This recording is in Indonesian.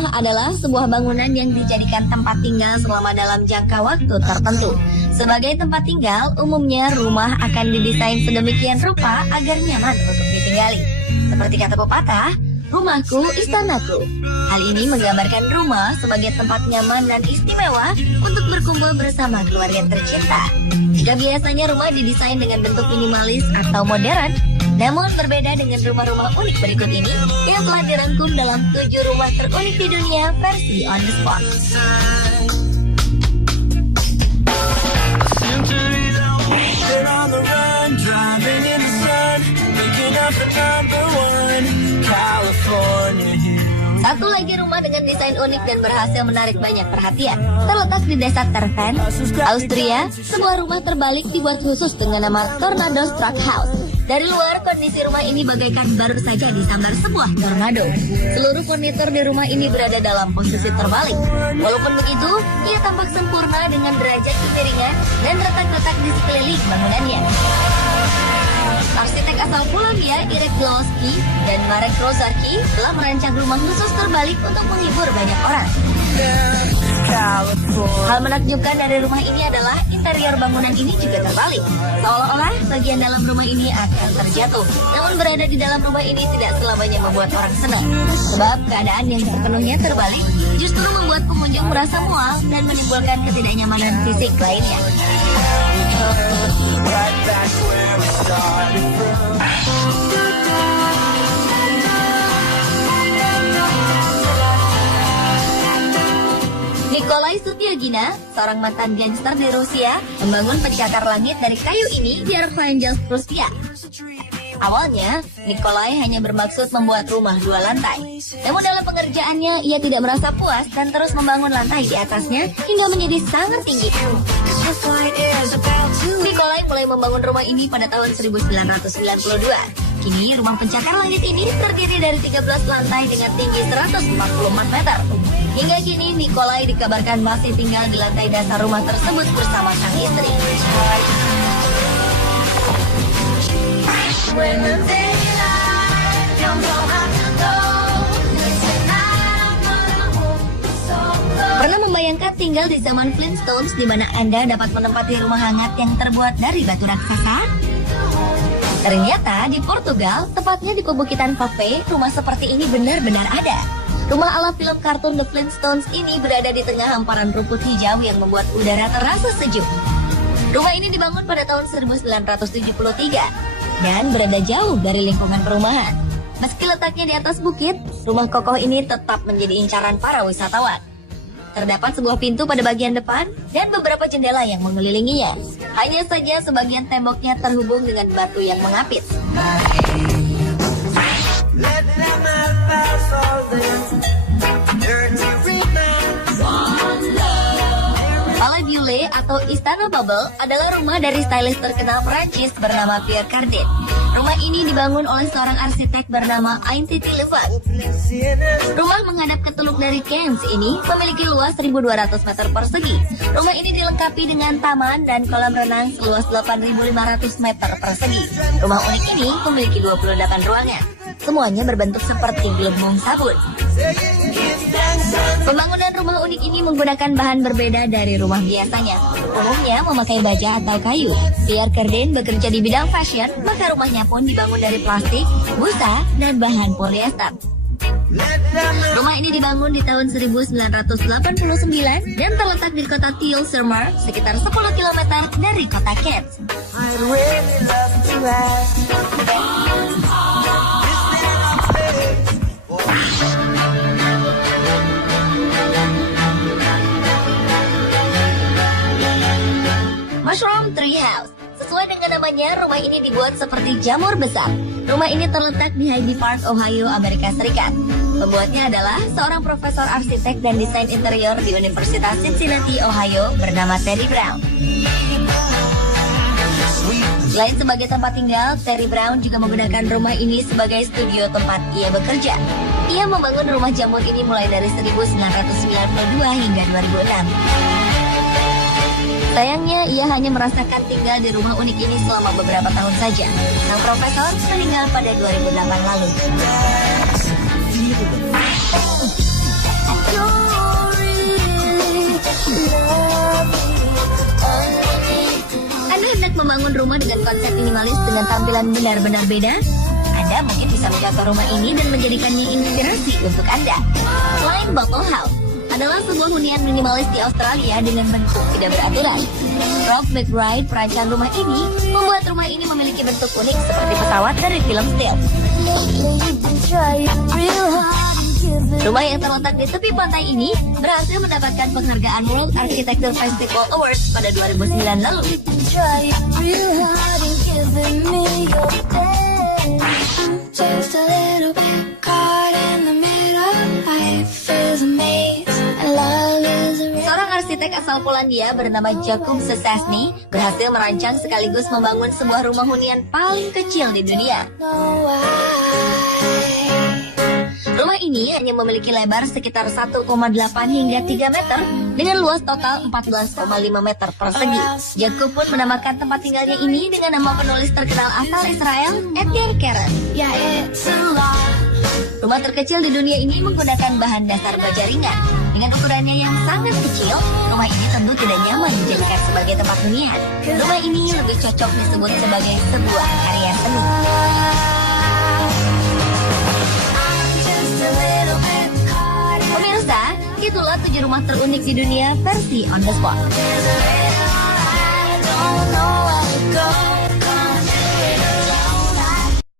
rumah adalah sebuah bangunan yang dijadikan tempat tinggal selama dalam jangka waktu tertentu. Sebagai tempat tinggal, umumnya rumah akan didesain sedemikian rupa agar nyaman untuk ditinggali. Seperti kata pepatah, rumahku istanaku. Hal ini menggambarkan rumah sebagai tempat nyaman dan istimewa untuk berkumpul bersama keluarga tercinta. Jika biasanya rumah didesain dengan bentuk minimalis atau modern, namun berbeda dengan rumah-rumah unik berikut ini yang telah dirangkum dalam 7 rumah terunik di dunia versi on the spot. Satu lagi rumah dengan desain unik dan berhasil menarik banyak perhatian. Terletak di desa Terven, Austria, sebuah rumah terbalik dibuat khusus dengan nama Tornado Struck House. Dari luar, kondisi rumah ini bagaikan baru saja disambar sebuah tornado. Seluruh furnitur di rumah ini berada dalam posisi terbalik. Walaupun begitu, ia tampak sempurna dengan derajat kemiringan dan retak-retak di sekeliling bangunannya. Arsitek asal Polandia, Irek Glowski dan Marek Rozaki telah merancang rumah khusus terbalik untuk menghibur banyak orang. Hal menakjubkan dari rumah ini adalah interior bangunan ini juga terbalik. Seolah-olah bagian dalam rumah ini akan terjatuh. Namun berada di dalam rumah ini tidak selamanya membuat orang senang. Sebab keadaan yang sepenuhnya terbalik justru membuat pengunjung merasa mual dan menimbulkan ketidaknyamanan fisik lainnya. Nikolai Sutyagina, seorang mantan gangster di Rusia, membangun pencakar langit dari kayu ini di Arkhangelsk, Rusia. Awalnya, Nikolai hanya bermaksud membuat rumah 2 lantai. Namun dalam pengerjaannya, ia tidak merasa puas dan terus membangun lantai di atasnya hingga menjadi sangat tinggi. Nikolai mulai membangun rumah ini pada tahun 1992. Kini, rumah pencakar langit ini terdiri dari 13 lantai dengan tinggi 144 meter. Hingga kini, Nikolai dikabarkan masih tinggal di lantai dasar rumah tersebut bersama sang istri. Pernah membayangkan tinggal di zaman Flintstones di mana Anda dapat menempati rumah hangat yang terbuat dari batu raksasa? Ternyata di Portugal, tepatnya di Pebukitan Papé, rumah seperti ini benar-benar ada. Rumah ala film kartun The Flintstones ini berada di tengah hamparan rumput hijau yang membuat udara terasa sejuk. Rumah ini dibangun pada tahun 1973 dan berada jauh dari lingkungan perumahan. Meski letaknya di atas bukit, rumah kokoh ini tetap menjadi incaran para wisatawan. Terdapat sebuah pintu pada bagian depan dan beberapa jendela yang mengelilinginya. Hanya saja sebagian temboknya terhubung dengan batu yang mengapit. Palais Violet atau Istana Bubble adalah rumah dari stylist terkenal Prancis bernama Pierre Cardin. Rumah ini dibangun oleh seorang arsitek bernama Aintiti Levant. Rumah menghadap ke Teluk dari Cannes ini memiliki luas 1.200 meter persegi. Rumah ini dilengkapi dengan taman dan kolam renang seluas 8.500 meter persegi. Rumah unik ini memiliki 28 ruangan. Semuanya berbentuk seperti gelembung sabun. Pembangunan rumah unik ini menggunakan bahan berbeda dari rumah biasanya. Umumnya memakai baja atau kayu. Pierre Cardin bekerja di bidang fashion, maka rumahnya pun dibangun dari plastik, busa, dan bahan polyester. Rumah ini dibangun di tahun 1989 dan terletak di kota Thiel-sur-Mer, sekitar 10 km dari kota Cannes. Mushroom Tree House. Sesuai dengan namanya, rumah ini dibuat seperti jamur besar. Rumah ini terletak di Hyde Park, Ohio, Amerika Serikat. Pembuatnya adalah seorang profesor arsitek dan desain interior di Universitas Cincinnati, Ohio, bernama Terry Brown. Selain sebagai tempat tinggal, Terry Brown juga menggunakan rumah ini sebagai studio tempat ia bekerja. Ia membangun rumah jamur ini mulai dari 1992 hingga 2006. Sayangnya, ia hanya merasakan tinggal di rumah unik ini selama beberapa tahun saja. Sang profesor meninggal pada 2008 lalu. Anda hendak membangun rumah dengan konsep minimalis dengan tampilan benar-benar beda? Anda mungkin bisa mencontoh rumah ini dan menjadikannya inspirasi untuk Anda. Flying Bottle House adalah sebuah hunian minimalis di Australia dengan bentuk tidak beraturan. Rob McBride, perancang rumah ini, membuat rumah ini memiliki bentuk unik seperti pesawat dari film Steel. Rumah yang terletak di tepi pantai ini berhasil mendapatkan penghargaan World Architecture Festival Awards pada 2009 lalu. Seorang arsitek asal Polandia bernama Jakub Szczesny berhasil merancang sekaligus membangun sebuah rumah hunian paling kecil di dunia. Rumah ini hanya memiliki lebar sekitar 1,8 hingga 3 meter dengan luas total 14,5 meter persegi. Jakub pun menamakan tempat tinggalnya ini dengan nama penulis terkenal asal Israel, Edgar Keren. Rumah terkecil di dunia ini menggunakan bahan dasar baja ringan. Dengan ukurannya yang sangat kecil, rumah ini tentu tidak nyaman dijadikan sebagai tempat hunian. Rumah ini lebih cocok disebut sebagai sebuah karya seni. Pemirsa, itulah 7 rumah terunik di dunia versi On The Spot.